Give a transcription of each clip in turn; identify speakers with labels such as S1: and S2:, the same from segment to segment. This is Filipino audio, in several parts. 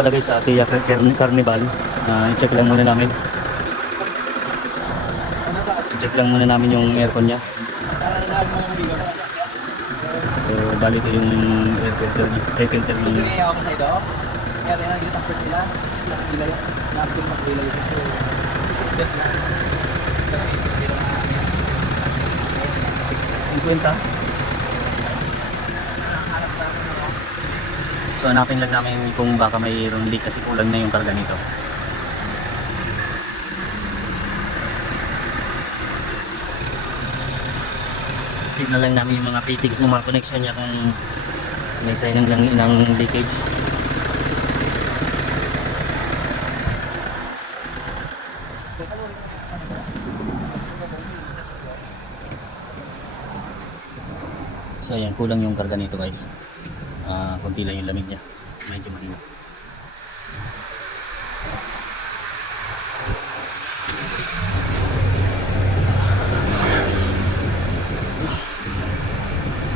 S1: pala guys sa Atia Car- Carnival. Ah, i-check lang muna namin. I-check lang muna namin yung aircon niya. So, bali ito yung air filter niya. Air filter niya.
S2: Kaya ako sa ito. Kaya rin ang takot nila. Tapos lang nila yun. Nakapit mag nila yun. Seatbelt na.
S1: 50. So hanapin lang namin kung baka mayroon leak kasi kulang na yung karga nito. Tignan lang namin yung mga fittings ng mga connection niya kung may sign ng, ng leakage. So ayan, kulang yung karga nito guys. Ah, konti lang yung lamig niya. Medyo mahina.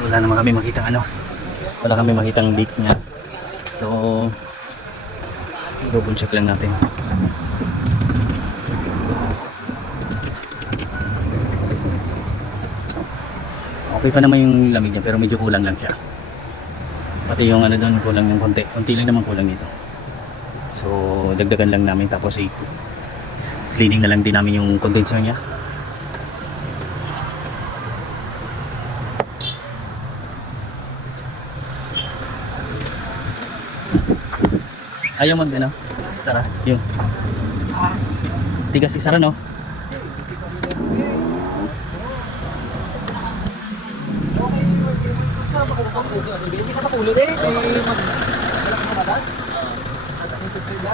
S1: Wala naman kami makita ano. Wala kami makitang leak niya. So, double check lang natin. Okay pa naman yung lamig niya pero medyo kulang lang siya. Pati yung ano doon kulang yung konti. Konti lang naman kulang dito. So dagdagan lang namin tapos i cleaning na lang din namin yung condenser niya. Ayaw mag ano? Sara. Yung. Tigas isara no?
S2: Saan pa kung pulo? Papulo eh. May mag... Wala mata? At ang ito sila.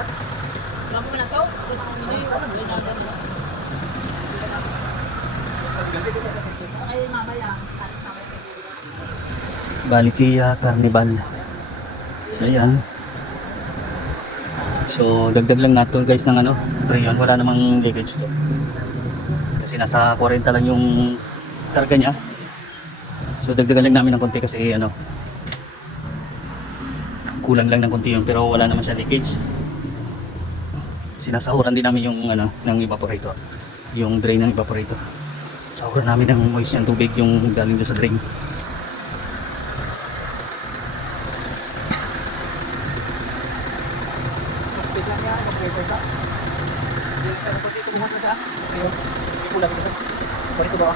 S1: Balikia Carnival. So ayan. So dagdag lang natin guys ng ano, Rayon. Wala namang leakage to. Kasi nasa 40 lang yung karga niya. So dagdagan lang namin ng konti kasi ano kulang lang ng konti yun pero wala naman siya leakage. Sinasahuran din namin yung ano ng evaporator. Yung drain ng evaporator. Sahuran namin ng moist yung tubig yung galing doon sa drain.
S2: Suspect lang yan. Mag-paper ka. Hindi ka na dito kumuha na sa... Ayun. May kulang ka sa... Parito ba?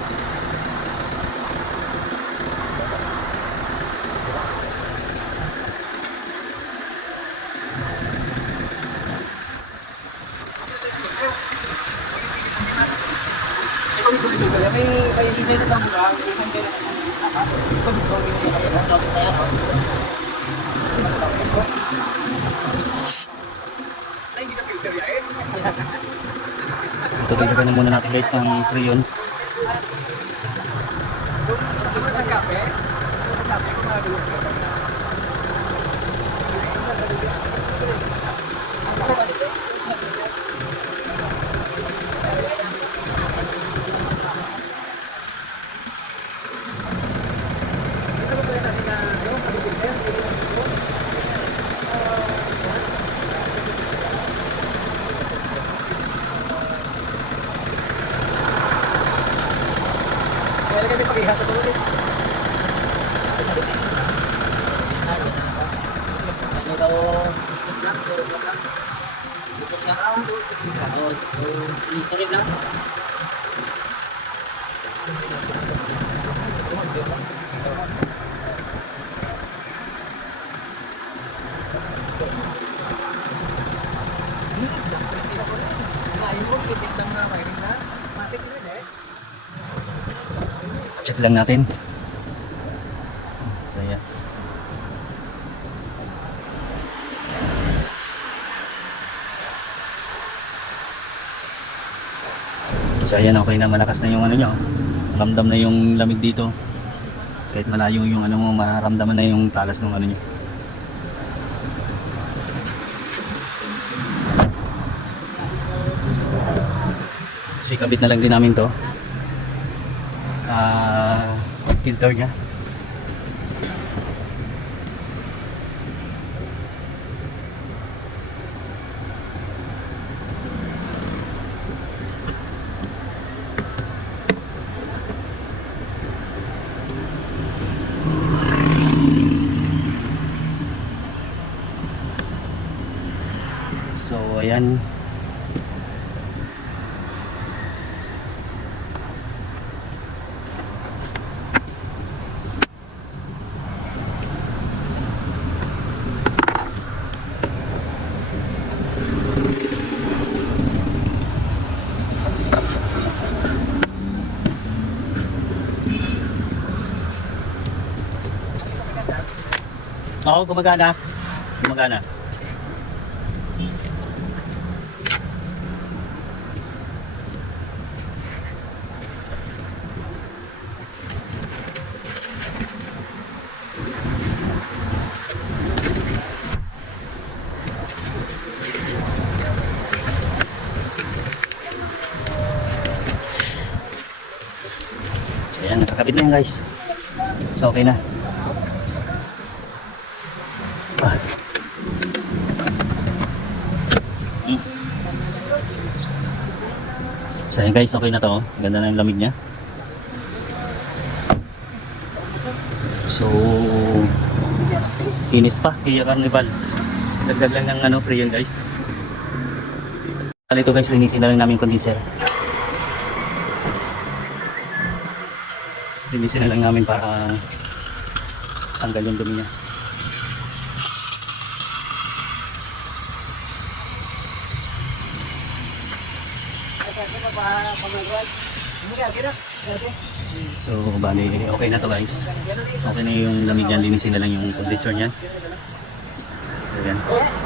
S2: May may hinay na sa mukha, may hinay na sa mukha. Ikaw yung hinay na, dapat sa'yo, no? Hindi.
S1: Ito dagdagan na muna natin guys ng Rayon.
S2: Sa kape, sa kape, kumagulo ka. Kaya kami pakihasa ko ulit. Ano daw, business lang, pero lang. Business lang ako. So, ituloy lang.
S1: Check lang natin. So yeah. So ayan okay na malakas na yung ano nyo. Ramdam na yung lamig dito. Kahit malayo yung ano mo, maramdaman na yung talas ng ano nyo. Kasi kabit na lang din namin to. Ah, filter niya. So ayan. Oo, gumagana. Gumagana. So, ayan, nakakabit na yan guys. So, okay na. So ayan guys, okay na to. Ganda na yung lamig niya. So, inis pa. Kaya carnival. Dagdag lang ng ano, pre yan guys. Ano ito guys, linisin na lang namin condenser. Linisin na lang namin para tanggal yung dumi niya. So, bali, okay na to guys. Okay na yung lamig niyan, linisin na lang yung condenser niyan. So, yan.